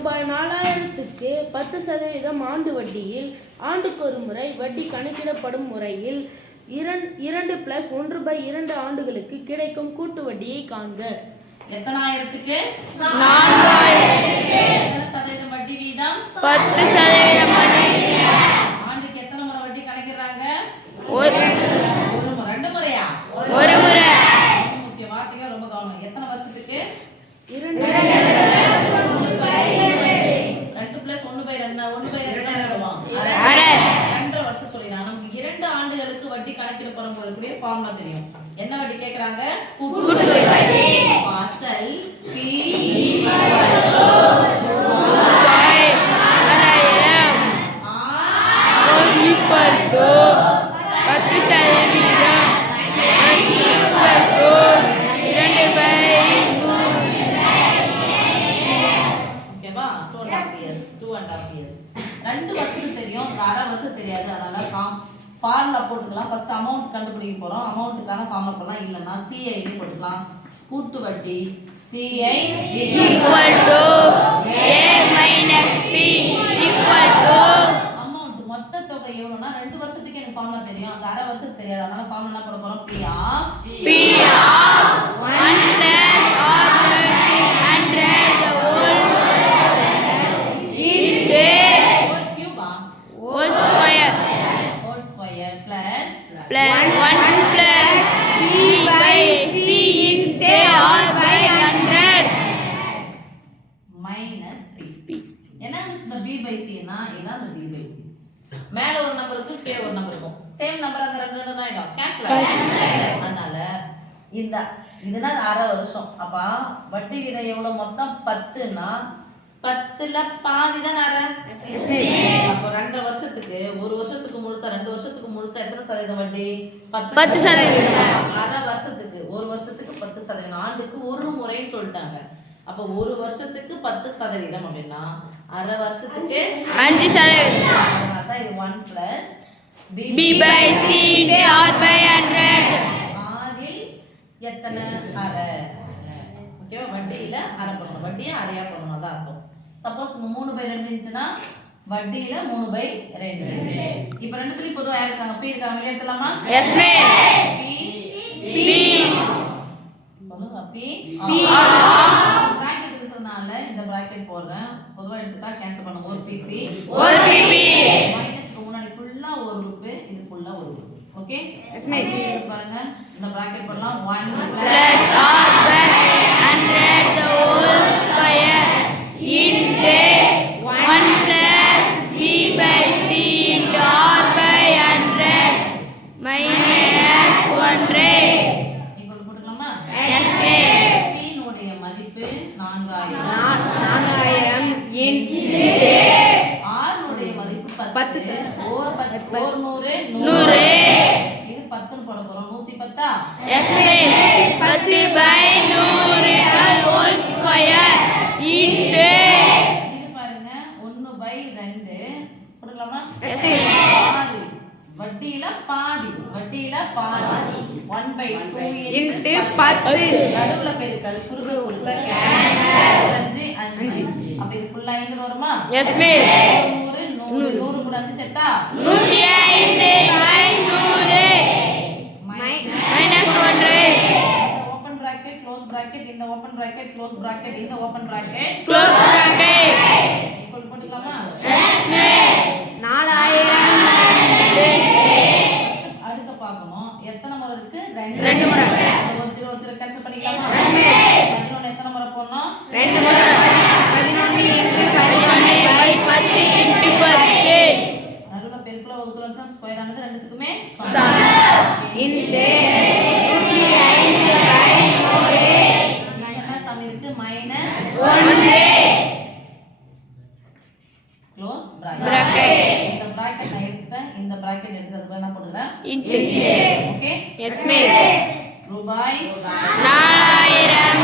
ரூபாய் 4000க்கு 10% ஆண்டு வட்டியில் ஆண்டுக்கு ஒரு முறை வட்டி கணக்கிடப்படும் முறையில் 2+1/2 ஆண்டுகளுக்கு கிடைக்கும் கூட்டு வட்டியை காண்க. எத்தனாயிரத்துக்கு? 4000க்கு எத்தனை சதவீதம் வட்டி வீதம்? 10% வட்டி. ஆண்டுக்கு எத்தனை முறை வட்டி கணக்கிடுறாங்க? ஒரு முறை. 2 முறையா? ஒரு முறை. முக்கிய வார்த்தைகள் ரொம்ப கவனம். எத்தனை வருஷத்துக்கு? 2+1/2 வருஷம் சொல்லிடலாம். நமக்கு 2 ஆண்டுகளுக்கு வட்டி கணக்கிட போறவங்களுடைய ஃபார்முலா தெரியும். என்ன வட்டி கேக்குறாங்க? கூட்டு வட்டி. அசல் பி ஓகேவா? 2.5 years. 2 வருஷத்துக்கு தெரியும், அரை வருஷம் தெரியாது. அதனால ஃபார்முலா போட்டுக்கலாம். ஃபர்ஸ்ட் அமௌண்ட் கண்டுபிடிக்க போறோம். அமௌண்ட்டுக்கான ஃபார்முலா போடலாம். இல்லைன்னா CI போட்டுக்கலாம். கூட்டு வட்டி CI அமௌண்ட் மொத்த தொகை எவ்வளோனா 2 வருஷத்துக்கு எனக்கு ஃபார்முலா தெரியும், அந்த அரை வருஷத்துக்கு தெரியாது. அதனால ஃபார்முலா என்ன போட போறோம்? P minus P. என்ன மீன்ஸ் இந்த B/C னா இதான் அந்த B/C. மேல ஒரு நம்பர் இருக்கு, கீழ ஒரு நம்பர் இருக்கும். சேம் நம்பர் அந்த ரெண்டு ஆயிடும். கேன்சல் ஆயிடும். அதனால இதுனா அரை வருஷம். அப்ப வட்டி விகிதம் எவ்வளவு? மொத்தம் 10னா 10ல பாதி தான் அரை. அப்ப 2 வருஷத்துக்கு, ஒரு வருஷத்துக்கு முழுசா, 2 வருஷத்துக்கு முழுசா எத்தனை சதவீதம் வட்டி? 10%. அரை வருஷத்துக்கு, ஒரு வருஷத்துக்கு 10%, ஆண்டுக்கு ஒரு முறைன்னு சொல்லிட்டாங்க. அப்ப ஒரு வருஷத்துக்கு 10% அப்படின்னா அரை வருஷத்துக்கு 5%. அதனால தான் இது 1 + B/C R/100. ஆறில் எத்தனை? அரை. ஓகேவா? வட்டியில அரை பண்ணணும், வட்டியை அரையா பண்ணணும், அதான் அர்த்தம். சப்போஸ் 3/2 இருந்துச்சுன்னா வட்டியில 3/2. இப்ப ரெண்டுத்துலயும் பொதுவா யார் இருக்காங்க? P இருக்காங்க. எடுத்துலாமா? Yes ma'am. P சொல்லுங்க. P பிராக்கெட் இருக்கிறதுனால இந்த பிராக்கெட் போடுறேன். பொதுவா எடுத்துட்டா கேன்சல் பண்ணுங்க. ஒரு PP மைனஸ்க்கு முன்னாடி ஃபுல்லா ஒரு உறுப்பு, இது ஃபுல்லா ஒரு உறுப்பு. ஓகே? Yes ma'am. பாருங்க, இந்த பிராக்கெட் பண்ணலாம். 1 + R/100 the whole square into 1 + B/C R/100 minus 1/2. Equal போட்டுக்கலாமா? Yes ma'am. P னுடைய மதிப்பு 4000. 4000 into R னுடைய மதிப்பு 10. 100 இது 10 போட போறோம். 110. Yes ma'am. 10/100 whole square into இது பாருங்க 1/2 போடலாமா? Yes ma'am. வட்டியில பாதி 1/2 into 10. நடுவுல பெருக்கல், குறுக்கு கொடுத்தல், கேன்சல் 5. அப்ப இது ஃபுல்லா 5 வருமா? S ma'am. 100 கூட 5 செட்டா 105/100 minus 1/2. Open bracket, close bracket, இந்த ஓபன் பிராக்கெட், க்ளோஸ் பிராக்கெட், இந்த open bracket, close bracket. Equal போட்டுக்கலாமா? Yes ma'am. 4000 அடுத்து பார்க்கணும். எத்தனை முறை இருக்கு? 2 முறை. ஒரு 0 கேன்சல் பண்ணிக்கலாமா? 11 எத்தனை முறை போடணும்? 2 முறை. 11/10 into 10 நடுவுல பெருக்கல வகுத்துல வச்சா ஸ்கொயர் ஆனது ரெண்டுத்துக்குமே into 105/100 என்ன சம் இருக்கு? -1 க்ளோஸ் பிராக்கெட். இந்த பிராக்கெட் நான் எடுத்துட்டேன், இந்த பிராக்கெட் எடுத்ததுக்கு என்ன போடுறேன்? into. ஓகே? Yes ma'am. ரூபாய் 4000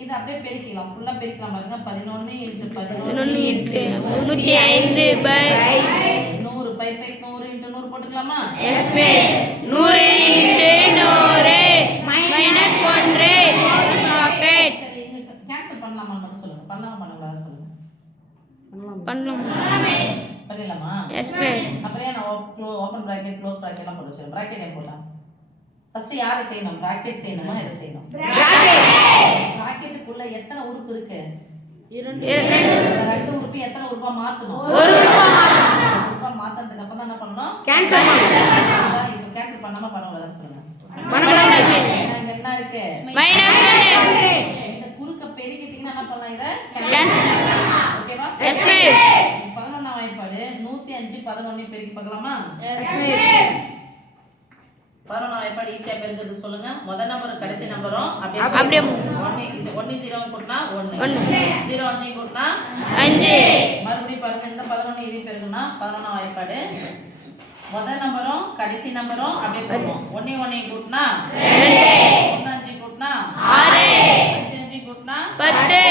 இது அப்படியே பெருக்கலாம், ஃபுல்லா பெருக்கலாம் பாருங்க. 11 × 11 100 பை 100 × 100 போட்டுக்கலாமா? Yes ma'am. 100 into 100 minus 1 bracket. Cancel பண்ணலாமா? பண்ணலாம்னு சொல்லுங்க. பண்ணலாமா பண்ணக்கூடாதுன்னு சொல்லுங்க. பண்ணலாம். பண்ணிடலாமா? Yes miss. அப்புறம் நான் ஓப்பன் பிராக்கெட் க்ளோஸ் பிராக்கெட் எல்லாம் போட்டு வச்சிருக்கேன். பிராக்கெட் ஏன் போட்டா? ஃபர்ஸ்ட் யாரை செய்யணும்? பிராக்கெட் செய்யணுமா எதை செய்யணும்? பிராக்கெட்டுக்குள்ள எத்தனை உறுப்பு இருக்கு? 2. இந்த 2 உறுப்பு எத்தனை உறுப்பா மாத்தணும்? ஒரு உறுப்பா மாத்தறதுக்கு அப்புறம் தான் என்ன பண்ணணும்? கேன்சல் பண்ணலாம். இப்போ கேன்சல் பண்ணாம பண்ணக்கூடாதுன்னு சொல்லுங்க. பண்ணக்கூடாது. இங்க என்ன இருக்கு? -1. இந்த குறுக்க பெருக்கிட்டீங்கன்னா என்ன பண்ணலாம்? இத கேன்சல். ஓகேவா? Yes miss. 11ஆம் வாய்ப்பாடு 105 11 பெருக்கி பார்க்கலாமா? Yes miss. 11ஆம் வாய்ப்பாடு ஈஸியா பெருக்கிறது சொல்லுங்க. முதல் நம்பர் கடைசி நம்பரும் அப்படியே 1 இது 1 0 கூட்டினா 1 0 5 கூட்டினா 5. மறுபடியும் பாருங்க இந்த 11 இது பெருக்குனா 11ஆம் வாய்ப்பாடு முதல் நம்பரும் கடைசி நம்பரும் அப்படியே போடுவோம். 1 1 கூட்டினா 2 1 5 கூட்டினா 6. 5 5 கூட்டினா 10.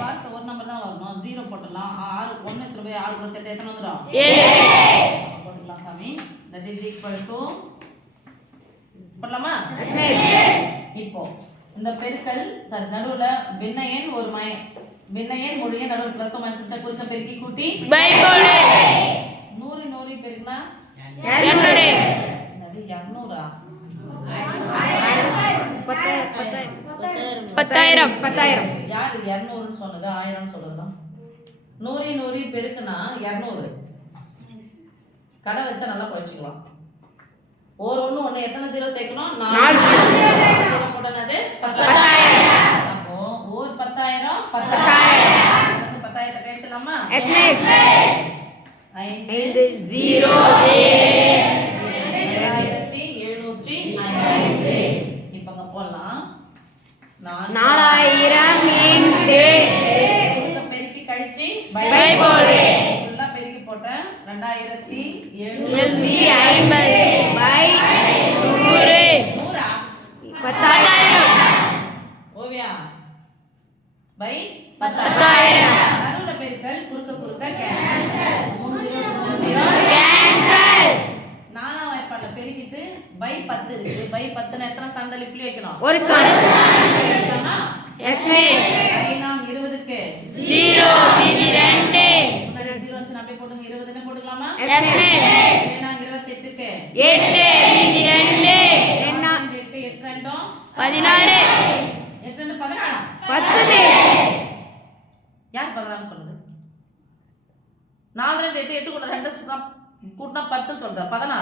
பாஸ் ஒரு நம்பர் தான் வரணும். 0 போடலாம். 6 1 திரும்ப 6 கூட சேர்த்து எத்தனை வந்துரும்? 7. போட்டுக்கலாம் சாமி. that is equal to போடலாமா? Yes miss. இப்போ இந்த பெருக்கல் சரி நடுவுல பின்ன எண் ஒரு பின்ன எண் முழு எண் நடுவுல பிளஸ் மைனஸ் வச்சா குறுக்க பெருக்கி கூட்டி பை போடு. 100 100 பெருக்குனா 200. என்னது 200ஆ? 10,000. யார் இது 200 சொன்னது 1000 சொல்றதா? 100 100 பெருக்குனா 200. கடை வச்சா நல்லா போயிச்சுக்கலாம். ஒரு ஒண்ணு எத்தனை ஜீரோ சேர்க்கணும்? 4 ஜீரோ போட்டனது 10,000. அப்போ ஒரு 10,000 10,000 10,000 கழிச்சலாமா? Yes miss. 5 0 2750. இப்பங்க போடலாம். 4000 இன்டு பெருக்கி கழிச்சு பை போடு. ஃபுல்லா பெருக்கி போட்டேன். 2750 பை 100. 100ஆ? 10,000. ஓவியா பை 10,000. நடுவுல பெருக்கல் குறுக்க கேன்சல். 3 0 கேன்சல். நாலாம் வாய்ப்பாடுல பெருக்கிட்டு பை 10 இருக்கு. பை 10 னா எத்தனை ஸ்தானத்துல இப்படி வைக்கணும்? ஒரு வைக்கலாமா? Yes miss. பை நாம் 20க்கு 0 மீதி 2. முன்னாடி 0 வந்து அப்படியே போடுங்க. 20 ன்னு போட்டுக்கலாமா? Yes miss. பை நாம் 28க்கு 8 மீதி 2. 8 8 2 16. 8 2 16. 10. யார் 16 சொல்லுது? 4 2 8 8 கூட 2 கூட்டினா 10 சொல்றா. 16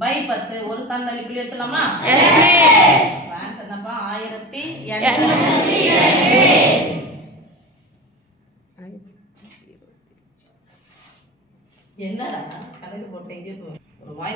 பை 10 ஒரு ஸ்தானம் தள்ளி புள்ளி வச்சலாமா? Yes miss. ஆன்சர் என்னப்பா? 1200. என்னடா கணக்கு போட்டு எங்கே ஒரு வாய்